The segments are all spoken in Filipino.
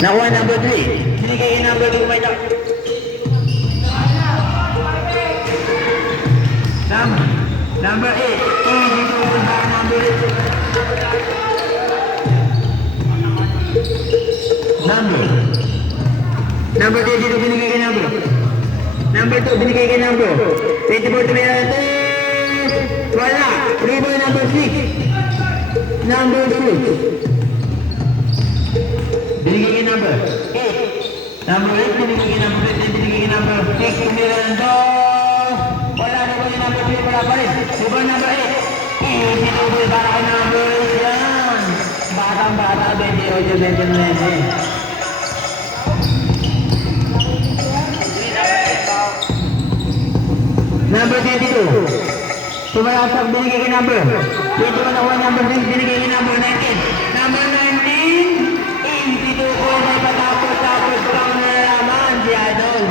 Nakuha number 3. Binigay kay number 2 may Number 8. Dito po ba number 8? Number 3 dito binigay kay number. Number 2 binigay kay number. 24 to natin. Wala. Ribbon number 6. Number 6. Binigay kay number 8. Number 8 binigay kay number 8. Binigay kay number 6. Tumira ng dos. Wala na ba yung number 3? Wala pa rin. Ribbon number 8. Dito po para kay number 8 yan. Batang-bata. 28-29. Number 22. Sumalasap binigay kay number. Dito ko nakuha number 6. Binigay kay number 19. Number 19. Dito ko may patapos-tapos pang nalaman si Idol.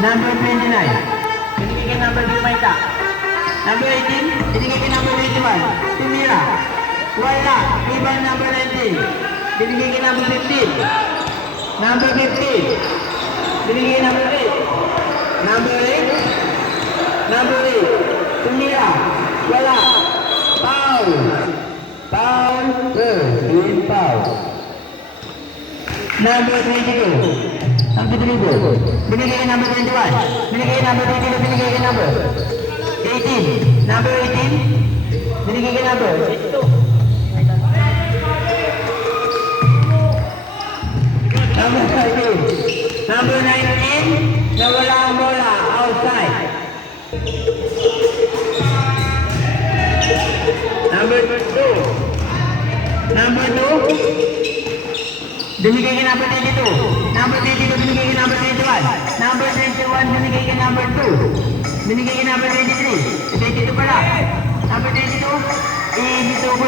Number 29. Binigay kay number 2 Maita. Number 18. Binigay kay number 21. Tumira. Wala. Iban number 19. Binigay kay number 15. Number 15. Binigay number 8. Number 8. Number 8. Tumira. Wala. Foul. Foul. Green foul. Number 22. Number 22. Binigay number 21. Binigay number 22. Binigay number 18. Number 18. Binigay number 82. Number 13. Number 19. Nawala ang bola. Outside. Number 2. Number 2. Binigay kay number 22. Number 22 binigay kay number 21. Number 21 binigay kay number 2. Binigay kay number 23. 22 pala. Number 22. Dito po.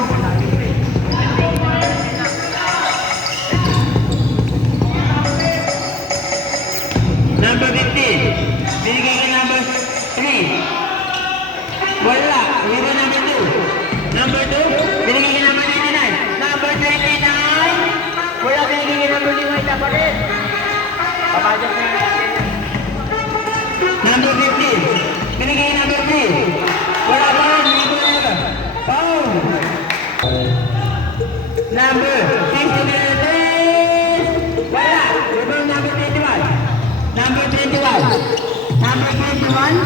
Number 15. Binigay kay number 3. Wala. Binigay number 2. Number 2. Binigay kay number 29. Number 29. Wala. Binigay kay number 5. Ita pa rin. Papasok na. Number 15. Binigay kay number 3. Wala pa rin. Binigay ko na ito. Foul. Number 16. Wala. Binigay number 21. Number 21. Number 21.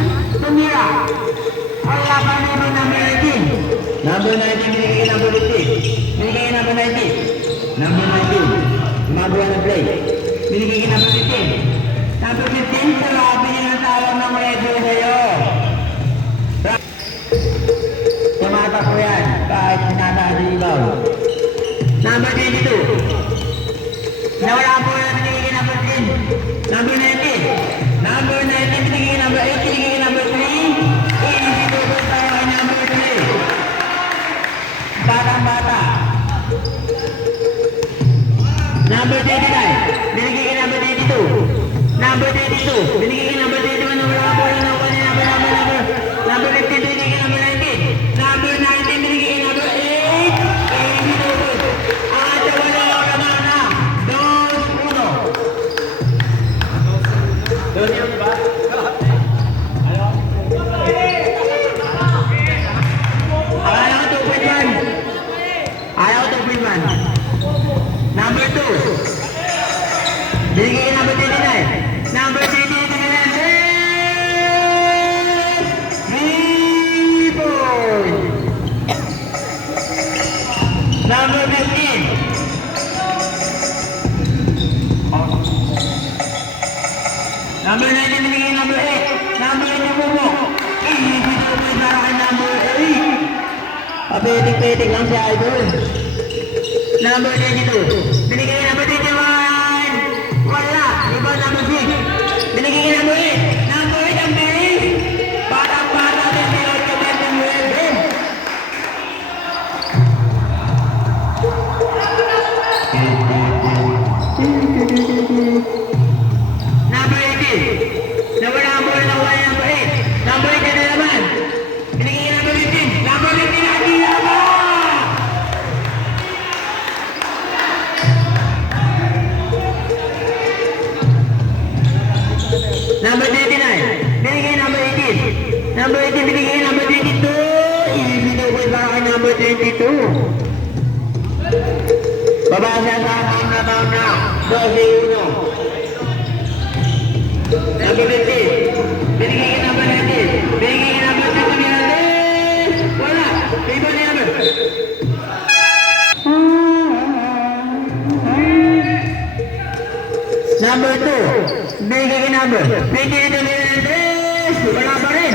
Tumira. Wala pa rin yung number 19. Number 19 binigay kay number 15. Binigay kay number 19. Number 19. Gumagawa ng play. Binigay kay number 15. Number 15. Sarabi niyo ng tawag ng radio sa'yo. Tumata po yan. Kahit sinataas yung ibaw. Number 22. Nawala po na binigay kay number 10. Number 19. Number 19 binigay kay number 8. Binigay kay number 3. Dito po tayo kay number 3. Batang-bata. Number 39. Binigay kay number 32. Number 32. Binigay kay number 31. Nawala po na nakuha ni number 15. Binigay kay number 19. Number 19 binigay kay number 8. Dito po. At wala na na. 2-1. Doon yun ba? Ayaw 2-1. Ayaw 2-1. Number 2. Binigay kay number 29. Number 29. Number 15. Number 19 binigay number 8. Number 8 po po. Dito po para kay number 8. Papetik-petik lang si Idol. Number 22. Binigay number 21. Wala. Iba number 6. Binigay kay number 8. Number 8 ang bilis. Parang-para din si Lord Commander Samuel din. Number 18. Nawala ang bola ng number 8. Number 8 na naman. Binigay kay number 15. Number 15 na naman. Number 18, binigay number 22. Ibinigay sa akin number 22. Babasa sa akin na taon na. 12-1. Number 15. Binigay ka number 19. Binigay ka number 20. Wala. Iba na number. Number 2. Binigay ka number 22. Wala pa rin.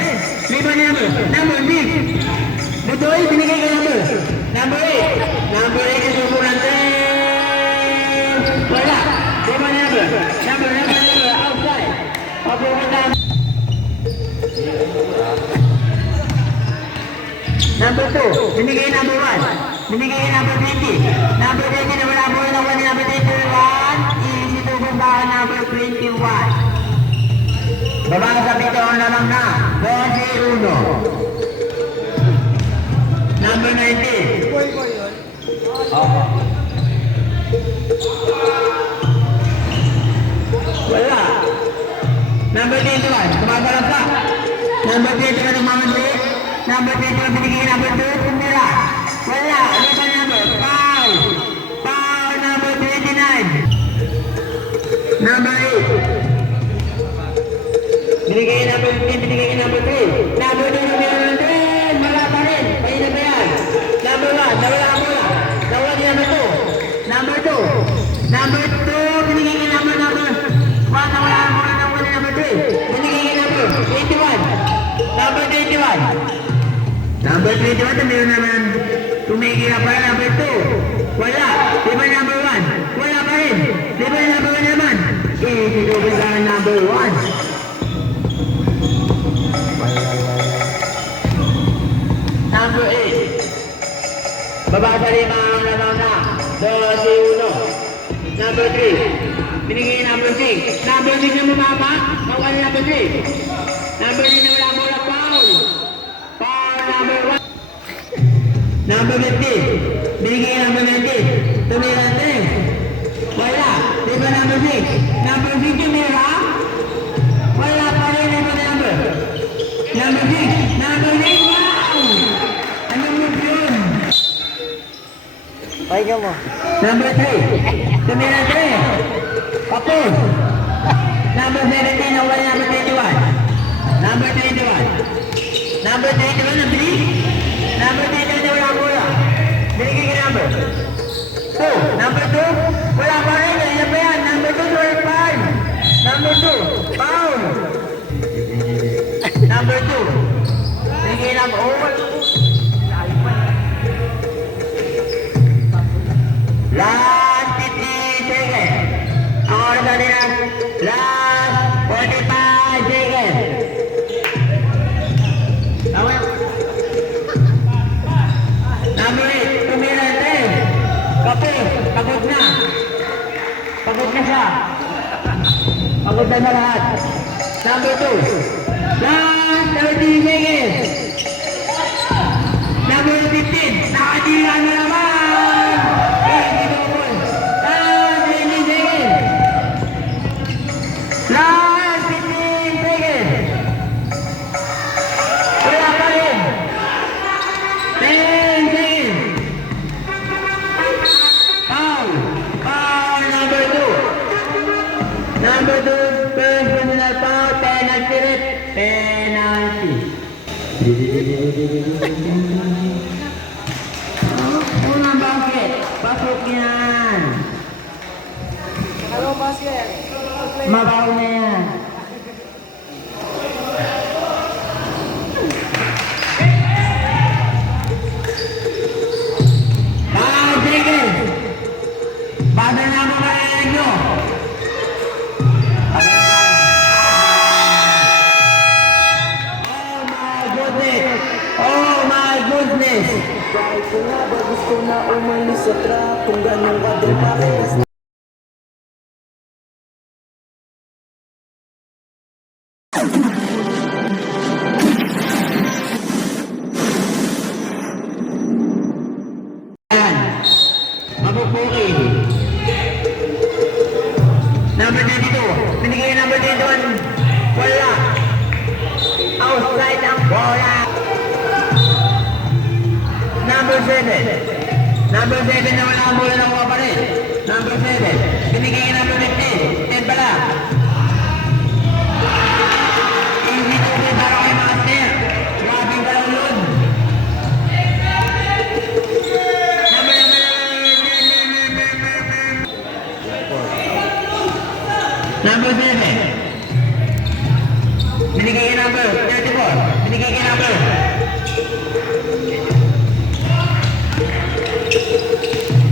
Iba na number. Number 6. Butoy, binigay ka number. Number 8. Number 8 yung sumulan. Wala. Iba na number. Number outside. Number 2, binigay number 1. Binigay number 20. Number 20 na wala mo na wala number 21. Isitubong ba number 21. Baba sa pito na lang na. 12-1. Number 19. Wala. Number 21, kumabalang pa. Number 21 ng mamandi. Number 21, binigay number 2, tumira. Wala, ano ba number? Foul. Foul number 29. Number 8. Binigay number 15, binigay number 3. Number 2, number 3. Wala pa rin. Ayun na ba yan? Number 1, nawala ka muna. Nawala din number 2. Number 2. Number 2, binigay number 1, nawala ka muna. Binigay number 21. Number 21. Number 21, tumira naman. Tumigil na pala number 2. Wala. Diba number 1? Wala pa rin. Diba number 1 naman? Isinubin ka number 1. Number 8. Babasa rin mga naman na. 12-1. Number 3. Binigay number 6. Number 6 na mababa. Nawala number 3. Number 6 na wala mo na foul. Foul number 1. Number 15. Binigay number 19. Tumira 10. Wala. Diba number 6? Number 6 tumira. Wala pa rin number number. Number 6. Number 6. Wow! Ano mo yun? Pahinga mo. Number 3. Tumira 3. Kapos. Number 17, nawala number 21. Number 21. Number 21, nabili. Number 21, wala mula. Binigay ka number. 2. Number 2, wala pa rin. Ano ba yan? Number 2, 25. Number 2, pound. Number 2. Binigay number. Last 50 seconds. Ang oras na nila. Last 45 seconds. Number 8, tumira 10. Kape, pagod na. Pagod na siya. Pagod na na lahat. Number 2. Last 30 seconds. Number 15, nakatira na naman. Last 20 seconds. Last 15 seconds. Wala pa rin. 10 seconds. Foul. Foul number 2. Number 2, first personal foul, penalty red. Penalty. Unang basket. Pasok yan. Hello, basket. Mabaw na yan. Bada na mga kailangan nyo. Oh my goodness. Oh my goodness. Kahit ko nga ba gusto na umalis sa truck, kung ganun ka din parehas na. Mabubukin. Number 22. Binigay number 21. Wala. Outside ang bola. Number 7. Number 7 na wala ang bola na kuha pa rin. Number 7. Binigay ka number 15. 10 pala. Easy to be para kay Master. Grabing ka lang yun. Number 7. Binigay ka number 34. Binigay ka number.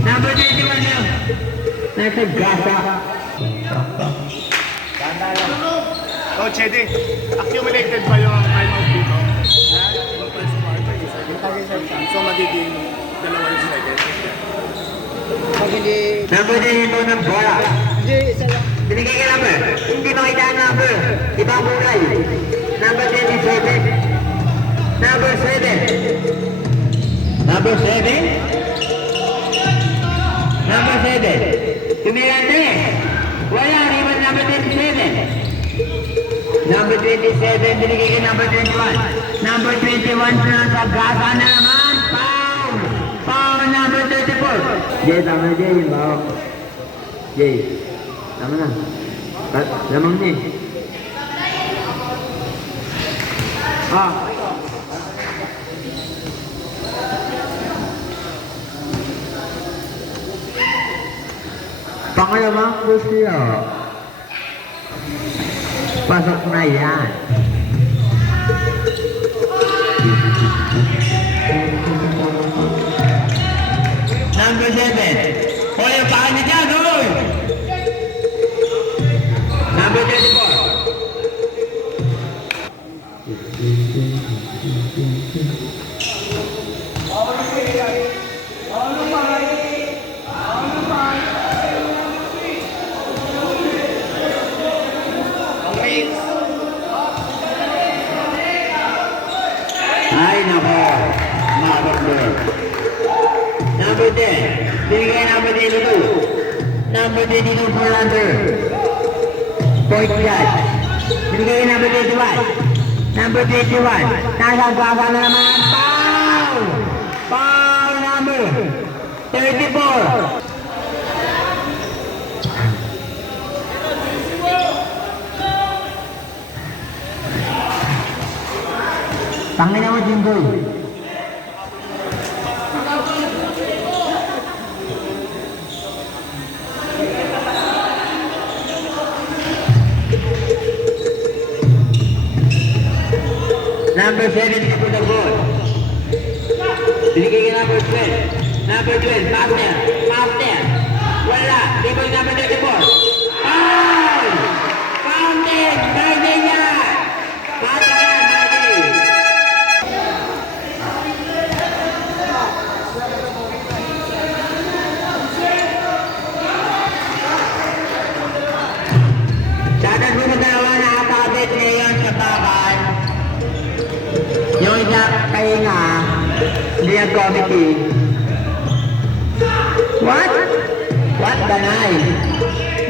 Number 21 yun. Nasa gasa. Coach Eddie, accumulated ba yung timeout dito? So magiging dalawa yung second. Pag hindi... Number 22 ng bola. Hindi, isa lang. Binigay ka number. Hindi makita ang number. Ibang kulay. Number 27. Number 7. Number 7. Number 7. Tumilante. Wala. Ribbon number 27. Number 27. Binigay ka number 21. Number 21 sa gasa na naman. Foul. Foul number 34. Jay, tama na Jay. Bao. Jay. Tama na. Lamang niya. Ah. Pangalawang kusyo. Pasok na yan. Number 7. Hoy, ang paan niya dyan, hoy! Number 34. Ay, nako. Number 10. Bigay number 22. Number 22 for under. Point guard. Bigay number 21. Number 21. Nasa gaba na naman ang foul. Foul number 34. Pangina mo, Jimboy. Number 7 is for the ball. Binigay ka number 12. Number 12, Partner. Partner. Wala. Bigay number 34. Foul! Fountain! Gardenia! Partner, Marty. Sana gumagawa na atabit ngayon sa bakal. Yung isa kayo nga, hindi ang committee. What? What ganay?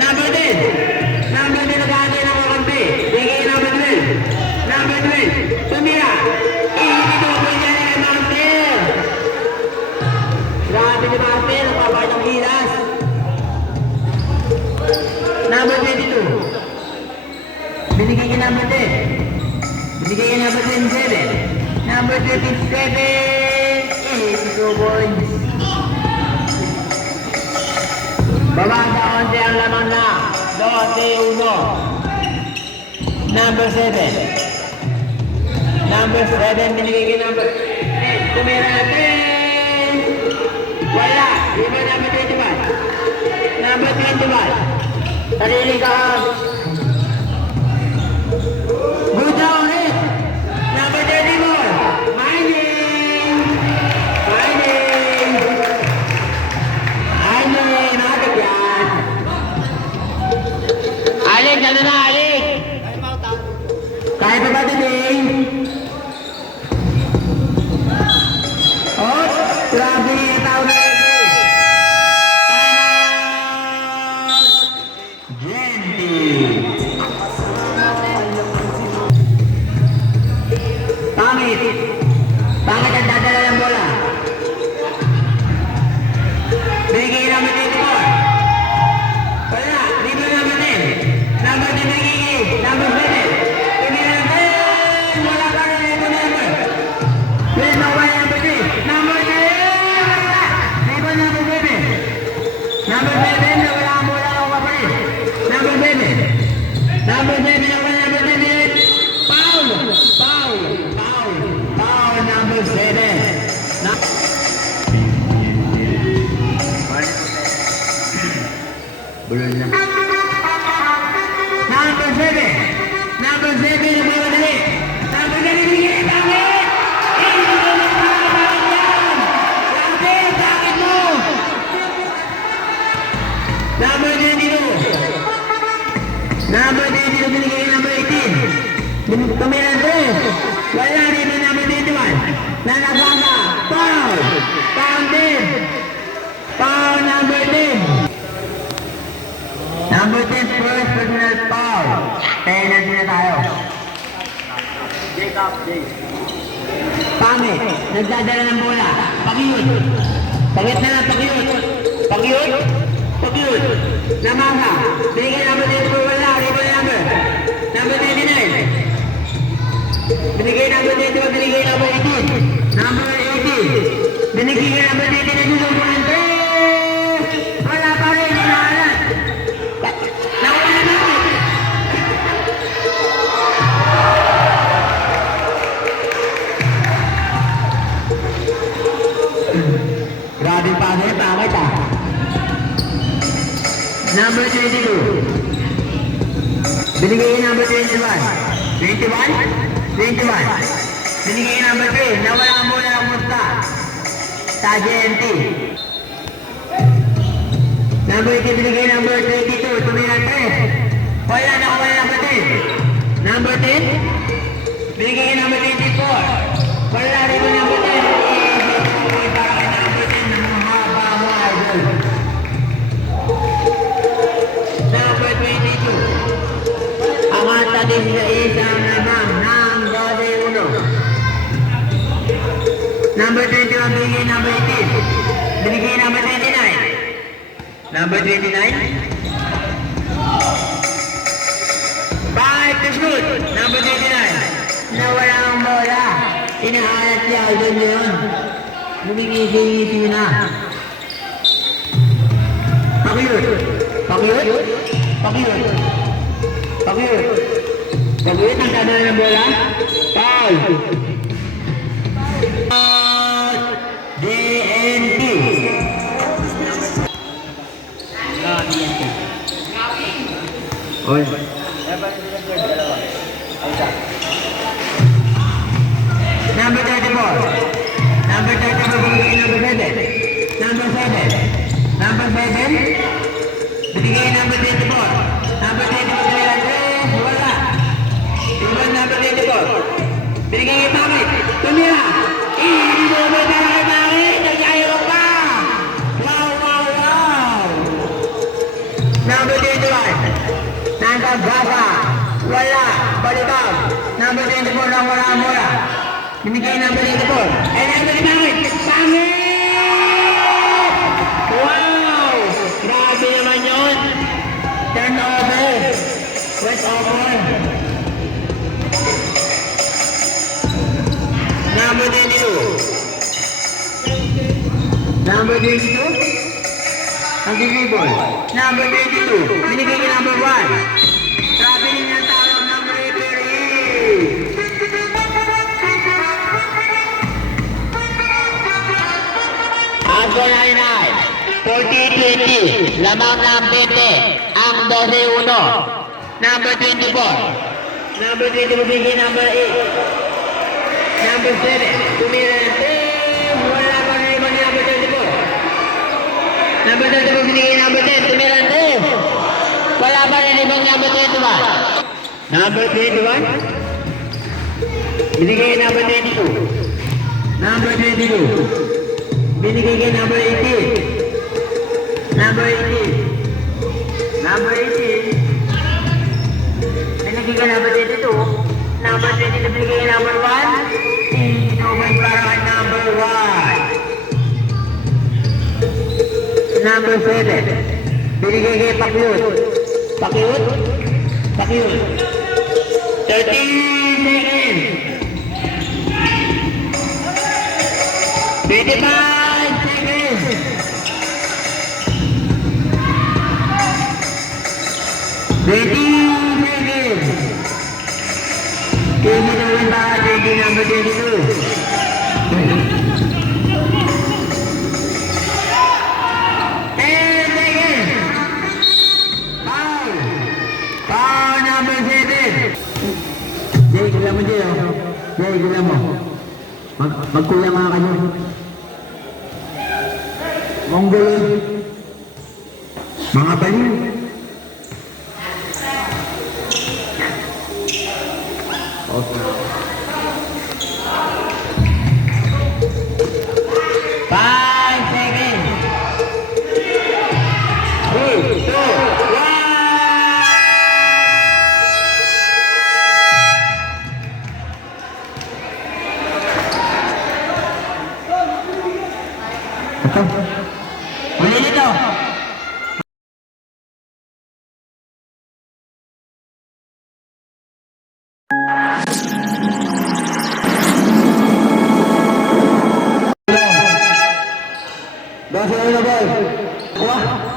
Number 10. Number 10 nag-aagay ng kakampi. Bigay number 12. Number 12. Tumira. Iibig ko po niya ni Master. Grabe ni Master. Nagpapay ng gilas. Number 22. Binigay niya number 10. Binigay niya number 27. Number 37. Go boys. Babasa 11 ang lamang na. 2-1. Number 7. Number 7. Binigay niya number 10. Tumira natin. Wala. Iba number 21. Number 21. Sarili ka. Good down it. Number 34. My name. My name. My name. Agad yan. Alik, ano na, Alik? Kaya pa ba din? Oh, grabe. Tao na ito. Genty. na. Number 7. Number 7 na mga dali. Number 7, binigay na bakit? Binigay na bakit yan? Bakit? Bakit mo? Number 22. Number 22, binigay na number 18. Tumira 3. Wala dito number 21. Nanabasa. Foul. Foul din. Foul number 10. Number 10, first personal foul. Penalty na tayo. Pangit. Nagdadala ng bola. Pakiyot. Pangit na lang, pakiyot. Pakiyot. Pakiyot. Namasa. Binigay number 10 for wala. Ribbon number. Number 29. Binigay number 10, binigay number 18. Number 18. Binigay number 18 na susunod ng 3. Wala pa rin. Hinahalat. Nakuha na natin. Grabe pa rin. Pangit ah. Number 22. Binigay number 21. 21? 21. Binigay number 3. Nawala ang bola ng musta. Sa GMT. Number 18, binigay number 22. Tumira 3. Wala na wala number 10. Number 10. Binigay number 24. Wala rin yung number 10. Para kay number 10 ng mahaba mo idol. Number 22. Ang ata din sa isang naman ng 12-1. Number 21, binigay number 18. Binigay number 29. Number 29. 5 to shoot. Number 29. Nawala ang bola. Inahalat si Alden yun. Lumingisi-ngisi na. Pakiyot. Pakiyot. Pakiyot. Pakiyot. Pakiyot ang kadala ng bola. Foul. DNP. Oy. Number 34. Number 34, binigay number 7. Number 7. Number 7. Binigay number 24. Number 24, binigay 3. Wala. Ibon number 24. Binigay kay Pamit. Tumira. Ibon na kay Pamit. Nagyayaro pa. Wow, wow, wow. Number 21. Nasa Gaza. Wala. Balibag. Number 24 lang wala ang bola. Binigay number 24. Eh, number 24. Pangit! Wow! Grabe naman yun. Turnover. West over. Number 22. Number 22. Ang dinibol. Number 22. Binigay kay number 1. Traveling ng tao. Number 8. Ako na inay, 40-20, lamang ng 20, ang 12-1, number 24, number 24, bigay number 8, number 7, tumira ng 3, wala pa na iba ni number 24, number 24, binigay number 10, tumira ng 3, wala pa na iba ni number 21, number 21, binigay number 22, number 22, binigay kay number 18. Number 18. Number 18. Binigay kay number 22. Number 22 binigay kay number 1. Inuman para kay number 1. Number 7. Binigay kay Pakiyot. Pakiyot? Pakiyot. 13 seconds. 25 seconds. 20 seconds. Kini naman ba ready number 22? 10 seconds. gila mo Jay, oh. Jay, gila mo. Magkuya mga kayo. Mongol. Mga baliw. Okay. 5 seconds. 3, 2, 1. Uli nito. Basta na ba? Wah.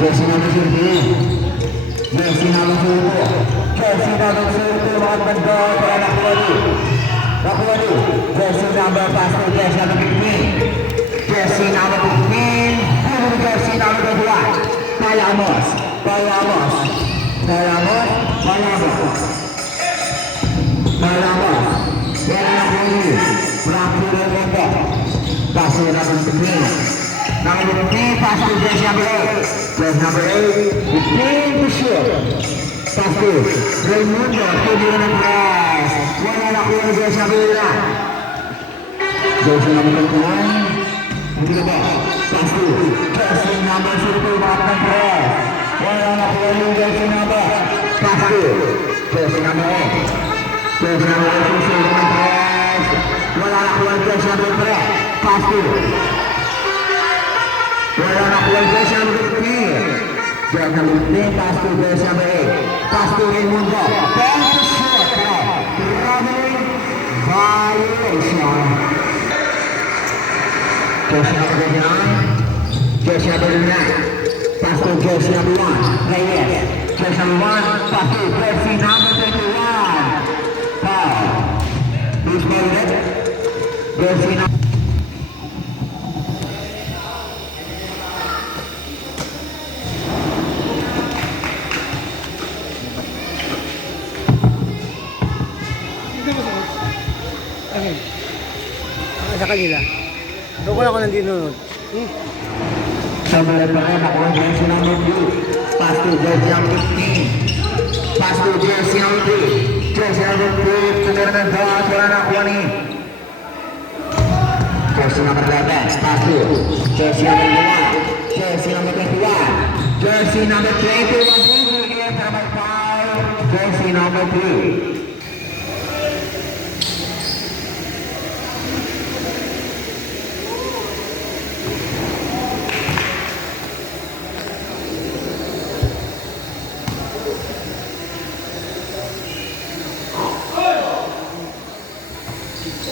Jersey number 15. Jersey number 2. Jersey number 2. Lawan benda para Nakwani. Nakwani. Jersey number 5. Jersey number 15. Jersey number 15. Jersey number 2. Payamos. Payamos. Payamos. Payamos. Payamos. Dari Nakwani. Berakhir mereka. Pasir number 15. Number 15, pass to jersey number 8. Jersey number 8, 15 to shoot. Pass to Raimundo, tuloy ng press. Wala na kuha ng jersey number 8. Jersey number 21. Hindi na ba? Pass to jersey number 2, back ng press. Wala na kuha ng jersey number. Pass to jersey number 8. Jersey number 8, susunod ng press. Wala na kuha ng jersey number 3. Pass to wala na kuha jersey number 15. Jersey number 15, pass to jersey number 8. Pass to Raimundo. Pass to shot. Traveling violation. Jersey number 29. Jersey number 9. Pass to jersey number 1. Reyes. Jersey number 1. Pass to jersey number 21. Foul. Who's calling it? Jersey number sa kanila. Doon ko lang ako nandito nun. Samuel Pareja con jersey number 2. Pass to jersey number 15. Pass to jersey number 3. Jersey number 3. Tumira ng dot. Wala na kuha ni. Jersey number 11. Pass to jersey number 1. Jersey number 21. Jersey number 21. Again para mag-foul. Jersey number 3.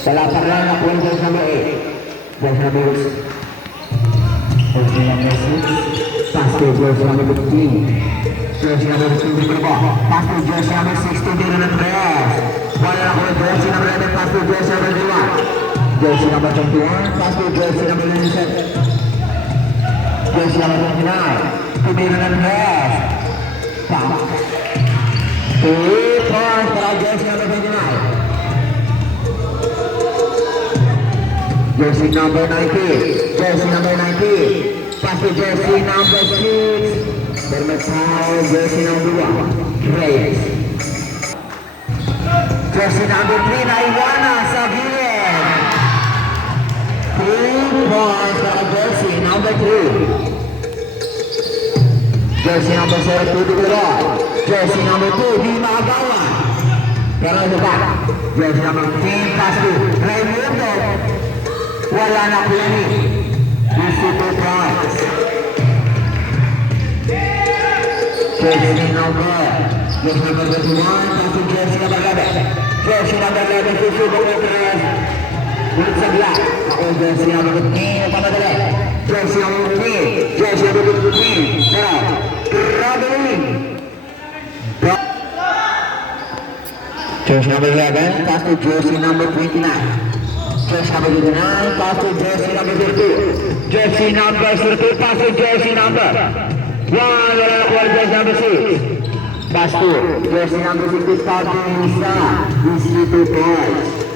Salah pernah lakukan jersey number 8. Jersey number 6. Jersey number 6. Pass to jersey number 15. Jersey number 15 berubah. Pass to jersey number 16 di dalam press. Wala lakukan jersey number 11. Pass to jersey number 2. Jersey number 21. Pass to jersey number 97. Jersey number 29. Di dalam press. Foul. 3 points para jersey number 29. Jersey number 19. Jersey number 19. Pass to jersey number 6. Bermain jersey number 1. Reyes. Jersey number 3. Naiwana sa gilid. 3 points para jersey number 3. Jersey number 2 di bawah. Jersey number 2 di maagawan. Pero dekat. Jersey number 15. Pass to Raimundo. Wala na po yan eh. Jersey 2 points. Jersey number 21. Pass to jersey number 11. Jersey number 11. Susubok ng 3. Ulit sa black. Ako jersey number 15. Pamadali. Jersey number 15. Jersey number 15. Pero, traveling. Jersey number 11, pass to jersey number 29. Jersey number 29, pass to jersey number 32. Jersey number 32, pass to jersey number 1. Wala na kuha jersey number 6. Pass to jersey number 60, pass to Isa. Easy 2 points.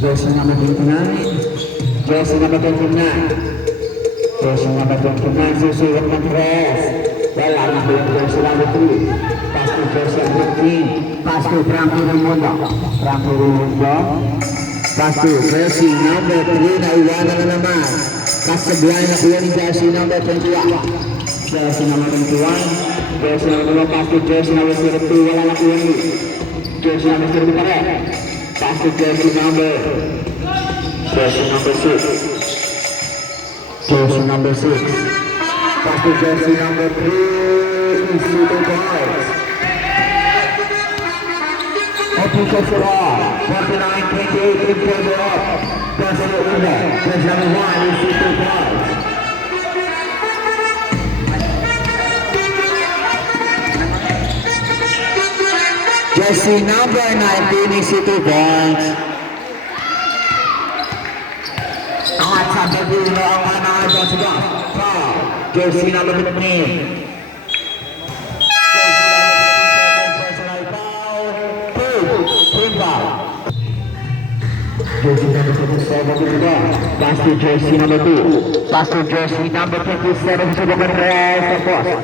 Jersey number 29. Jersey number 29. Jersey number 29, susuwak ng press. Wala na po yung jersey number 3. Pass to jersey number 15. Pass to Frankie Raimondo. Frankie Raimondo. Pass to jersey number 3 na iwanan na naman. Kasabihan na kuya ni jersey number 21. Jersey number 21. Jersey number 1. Pass to jersey number 02. Wala na kuya ni jersey number 02 pa rin. Pass to jersey number 6. Jersey number 6. Pass to jersey number 3. Instituto Boys. Official score. 49-28 in favor of Jersey Una. Jersey number 1. Instituto Boys. Jersey number 19 Instituto Boys. At sa pagbulo ang mga jersey box. Jersey number 15. Personal foul. Team foul. Jersey number 27. Pass to jersey number 2. Pass to jersey number 27. Subukan rest of course.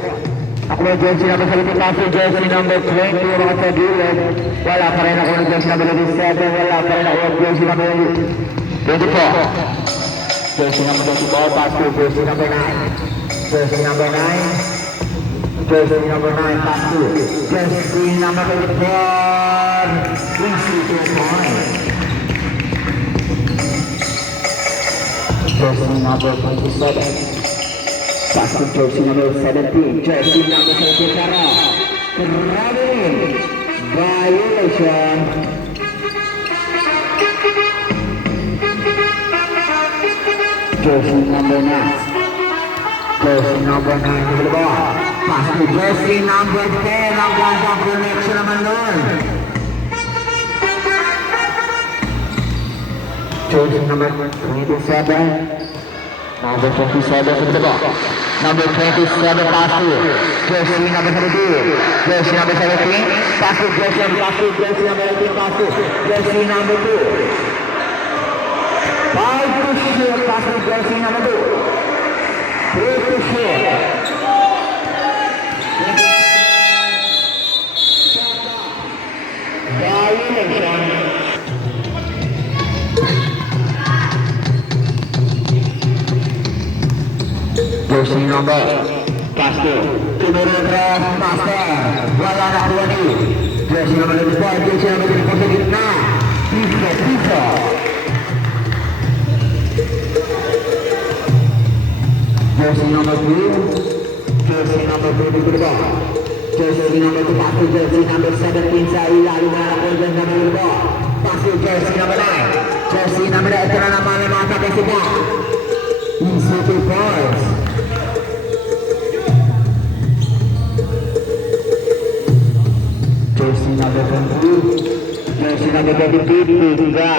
Ako na jersey number 17. Pass to jersey number 20. Mga sa dulo. Wala pa rin ako ng jersey number 27. Wala pa rin ako ng jersey number 24. Jersey number 24, pass to jersey number 9. Jersey number 9. Jersey number 9, pass to jersey number 24. Instituto Boys. Jersey number 27. Pass to jersey number 17. Jersey number 17, Tara. Traveling. Violation. Jersey number 9. Jersey number 9 to the ball. Pass to jersey number 10. Ang ganda connection naman doon. Jersey number 27. Number 27 to the ball. Number 27 pass to jersey number 32. Jersey number 17. Pass to jersey number 18. Pass to jersey number 2. 5 to shoot, pass to jersey number 2. 3 to shoot. Violation. Jersey number, pass to Timurudras Master. Wala na kuha ni jersey number 24, jersey number 24 sa gitna. Piso. Jersey number 2, jersey number 2 to the ball. Jersey number 2, pass to jersey number 17 sa ilalim na ako dyan na ng ball. Pass to jersey number 9. Jersey number 9, ito na naman ang mga kapasiba. Instituto Boys. Jersey number 22, jersey number 22, Tiga.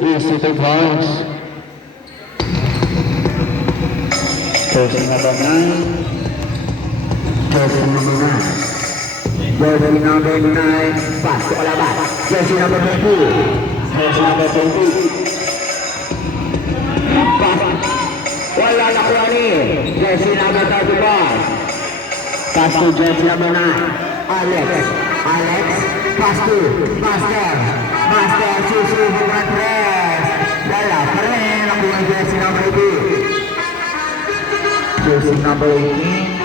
Instituto Boys. Jersey number 9. Jersey number 9. Jersey number 9. Pass to Alabat. Jersey number 20. Jersey number 20. Pass. Wala na kuha ni jersey number 31. Pass to jersey number 9. Alex. Pass to Master. Master susubok na press. Wala pa rin ang kuha jersey number 2. Jersey number 18.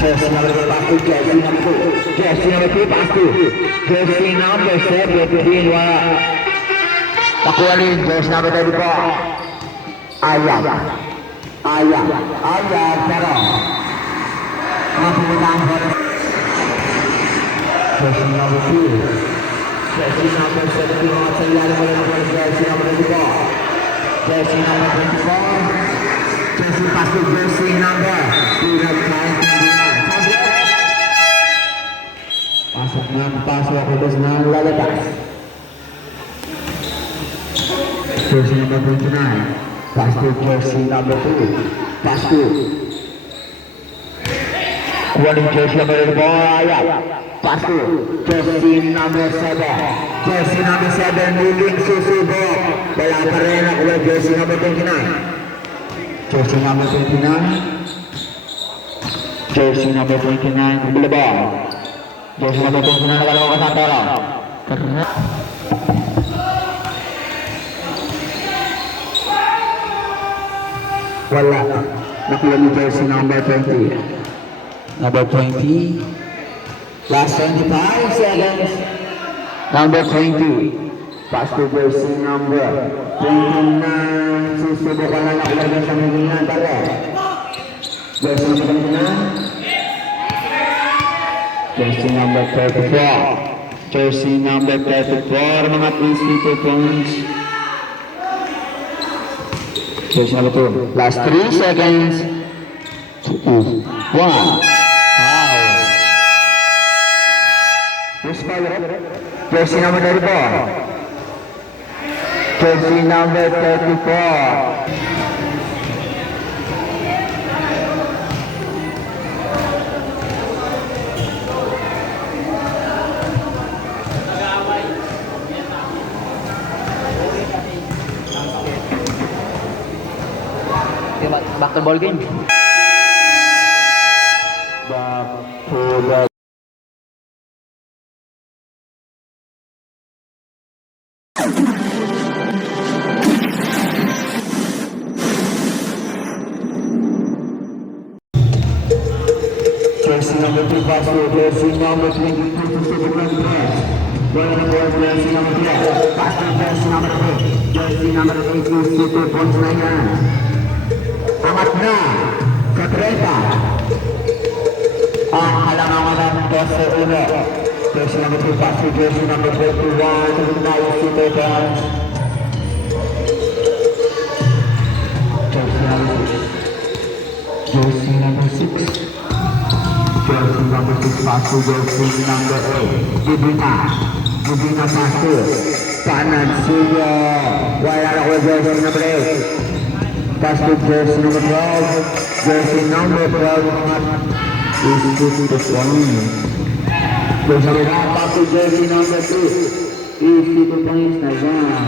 Jersey number 2, pass to jersey number 2. Jersey number 2, pass to jersey number 17. Wala. Nakuha rin jersey number 34. Ayag, pero mga pumuntahan ko rin. Jersey number 2. Jersey number 17. Mga sa ilalim mo rin ako rin jersey number 24. Jersey number 24. Jersey pass to jersey number 2. Nakapasok ako dos na lalabas. Jersey number 29. Pass to jersey number 2. Pass to. Kuha ng jersey number 4. Pass to jersey number 7. Jersey number 7 moving susubok. Wala pa rin ako ng jersey number 29. Jersey number 29. Jersey number 29. Kabila ba? Jersey number 29 nakalawa ka sa toro. Wala. Nakuha ni jersey number 20. Number 20. Last 25 seconds. Number 20. Pass to jersey number 29. Susubukan na nakuha sa mga tara. Jersey number 29. Jersey number 34. Jersey number 34. Mga 3 points. Jersey number 2. Last 3 seconds. 2, 1. Wow. Jersey number 34. Jersey number 34. Back to ball game. Back to the jersey number 2 pass to jersey number 22 to Superman press. Going to board jersey number 3. Pass to jersey number 8. Jersey number 8 to Super Points na yan. Angat na sa 30. Ang halangan ng jersey 1. Jersey number 2 pass to jersey number 21 to Super Super Points. Jersey number 6. Jersey number 6. Jersey number 6 pass to jersey number 8. Gibina pass to kanan suyo. Wala na ko jersey number 8. Pass to jersey number 12. Jersey number 12 is 50 to 1. Jersey number 1 pass to jersey number 2 is 50 points na yan.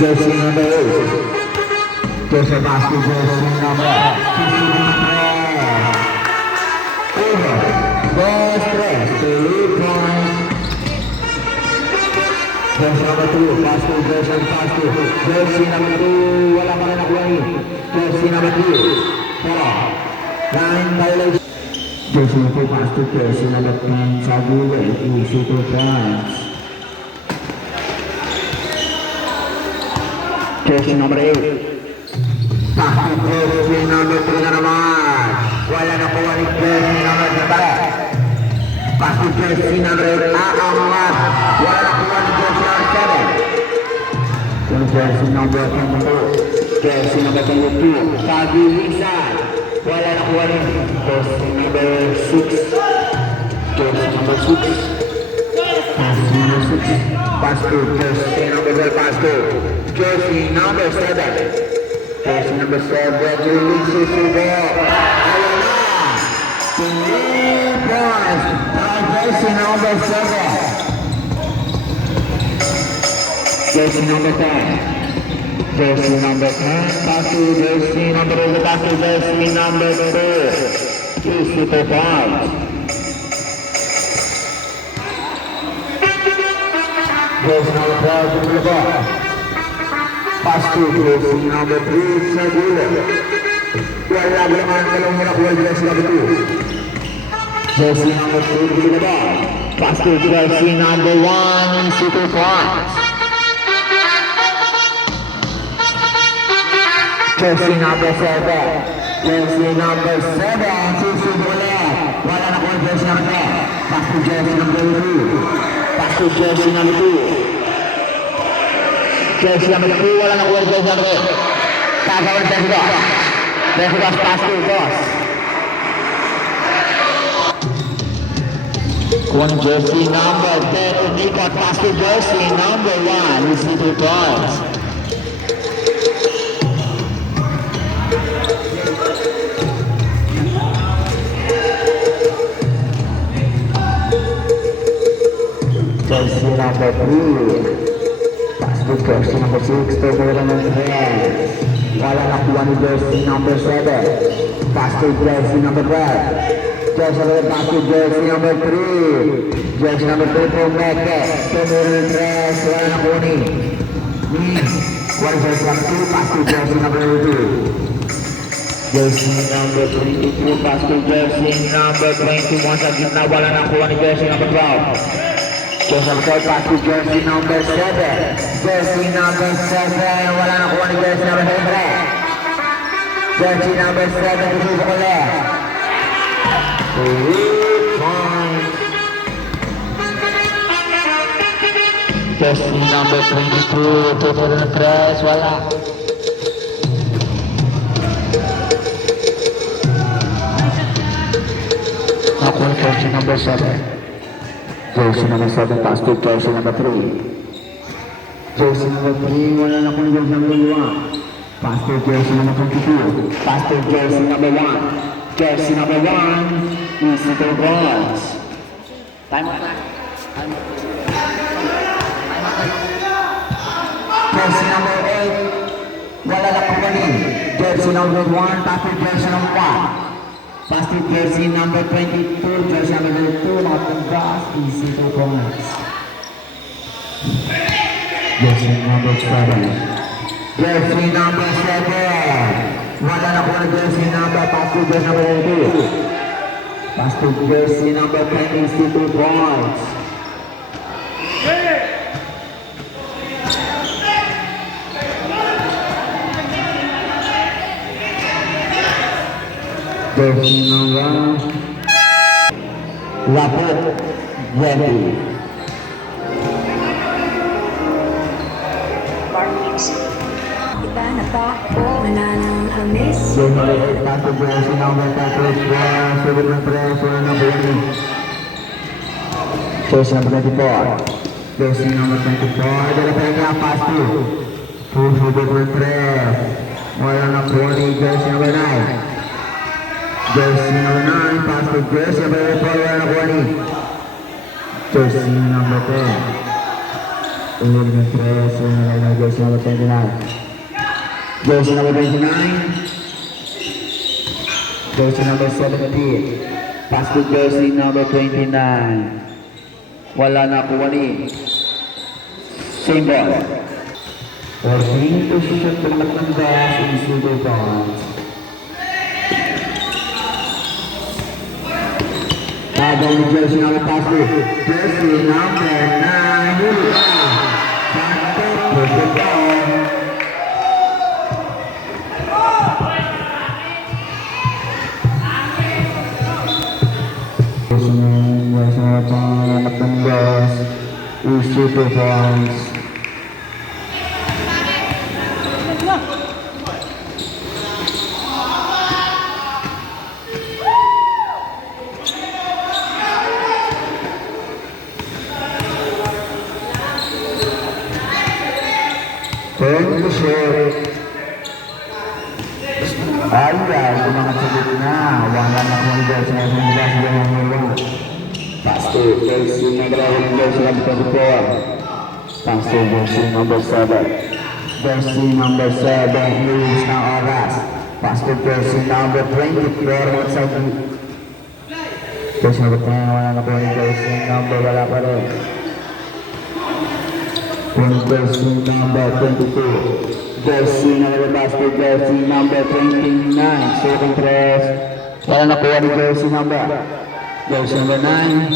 Jersey number 8. Jersey pass to jersey number 53. Over. 2-3. 3 points. Jersey number 2. Pass to jersey pass to jersey number 2. Wala pa rin nakuha ni jersey number 2. Line violation. Jersey number 2 pass to jersey number 10. Sa dulo. Easy 2 points. Jersey number 8. Pass to jersey number 3 na naman. Wala na kuha ni jersey number 3. Pass to jersey number 8. Aangat. Wala na kuha ni jersey number 7. Yung jersey number 22. Jersey number 22. Sa bilisan. Wala na kuha ni jersey number 6. Jersey number 6. Pass number 6. Pass to jersey number 12. Pass to jersey number 7. Jersey number 7, release susubo. Ayan na. 3 points. Jersey number 7. Jersey number 10. Jersey number 10. Pass to jersey number 8. Pass to jersey number 2. Is 2 points. Jersey number 12. Pass to jersey number 3 sa dulo. Wala naman kalong muna kuha jersey number 2. Jersey number 2 dito na ba? Pass to jersey number 1 sa 2 points. Jersey number 7. Jersey number 7 susubula. Wala na kuha jersey number 2. Pass to jersey number 2. Pass to jersey number 2. Jersey number 2, wala na kuha jersey number 8. Tagawan jersey 2. Jersey 2, pass to boss. One jersey number 10, Nico pass to jersey number 1, receive 2 points. Jersey number 3, pass to jersey number 6, turnover number 10. Wala nakuha ni jersey number 7, pass to jersey number 12. Jersey number pass to jersey number 3. Jersey number 3 po Meke. Turnover 3, wala nakuha ni. One jersey number 2, pass to jersey number 2. Jersey number 22, pass to jersey number 21 sa gitna, wala nakuha ni jersey number 12. Jersey number 12, pass to jersey number 7. Jersey number 7, wala nakuha ni jersey number 7. Jersey number 7, tususok ulit. 3 points. Jersey number 22, turnover 3, wala. Nakuha ni jersey number 7. Jersey number 7, pass to jersey number 3. Jersey number 3, wala na po ni jersey number 1. Pass to jersey number 22. Pass to jersey number 1. Jersey number 1 is the balls. Time out. Jersey number 8, wala na po ni jersey number 1. Pass to jersey number 1. Pass to jersey number 22, jersey number 2, Mountain Grass, easy to points. Jersey number 7. Jersey number 7. Wala na po na jersey number, pass to jersey number 2. Pass to jersey number 10, easy to points. Jersey number Lapot ready. Iba na ba ako? Wala nang amis. Jersey number 8, pass to jersey number 34, sulit ng 3, sulit ng 20. Jersey number 24. Jersey number 24, dala pa yung pass to. Sulit ng 3. Wala na po ni jersey number 9. Jersey number 9, pass to jersey number 4, wala na po ni. Jersey number 10. Sulit ng 3, sulit ng jersey number 29. Jersey number 29. Jersey number 17. Pass to jersey number 29. Wala na kuha ni. Same ball. Forcing to shoot to Mountain Grass in silver balls. Habang ni jersey number pass to jersey number 9. Huli ka. Santo, perfect down. Super points. Turn to short. Ayan, mga sagot na. Wala na kung hanggang sa mga hanggang sa mga pass to jersey number 11, jersey number 24. Pass to jersey number 7. Jersey number 7, Luis ng oras. Pass to jersey number 24, outside. Jersey number 10, wala na po yung jersey number, wala pa rin. Jersey number 22. Jersey number pass to jersey number 29. Second press. Wala na po yung jersey number. Jersey number 9.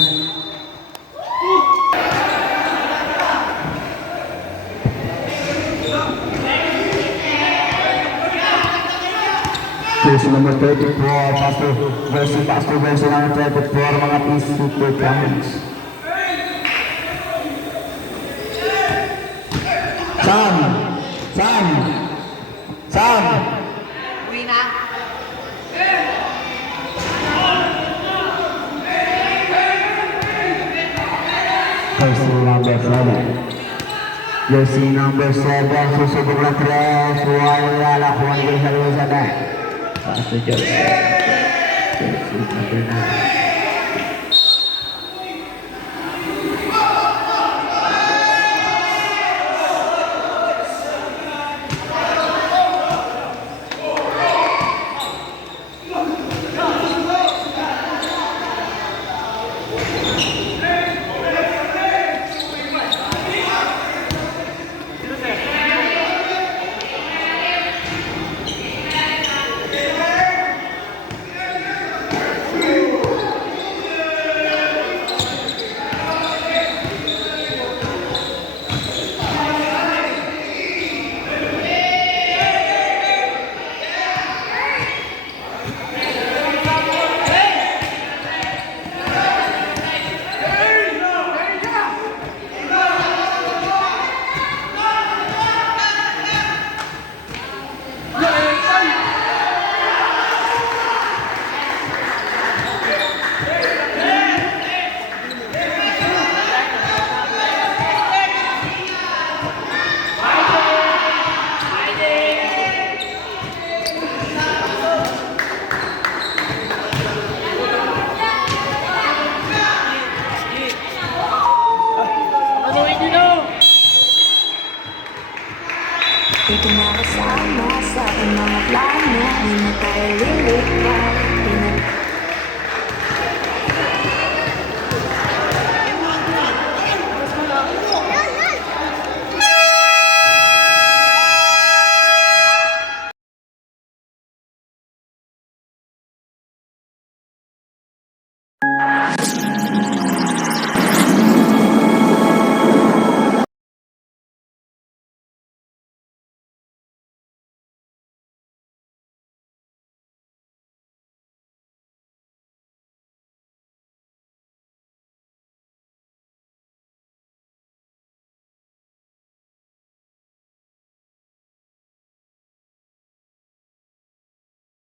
Jersey number 34, pass to jersey number 34, mga piece super points. Sam! Uwi na. number 7. Jersey number 7, susubok na 3, wala nakuha ni Gonzalo sa back. Pass to Jersey. Jersey number 9. Di ka nakasama sa aking mga plano. Di na tayo lilipad, di na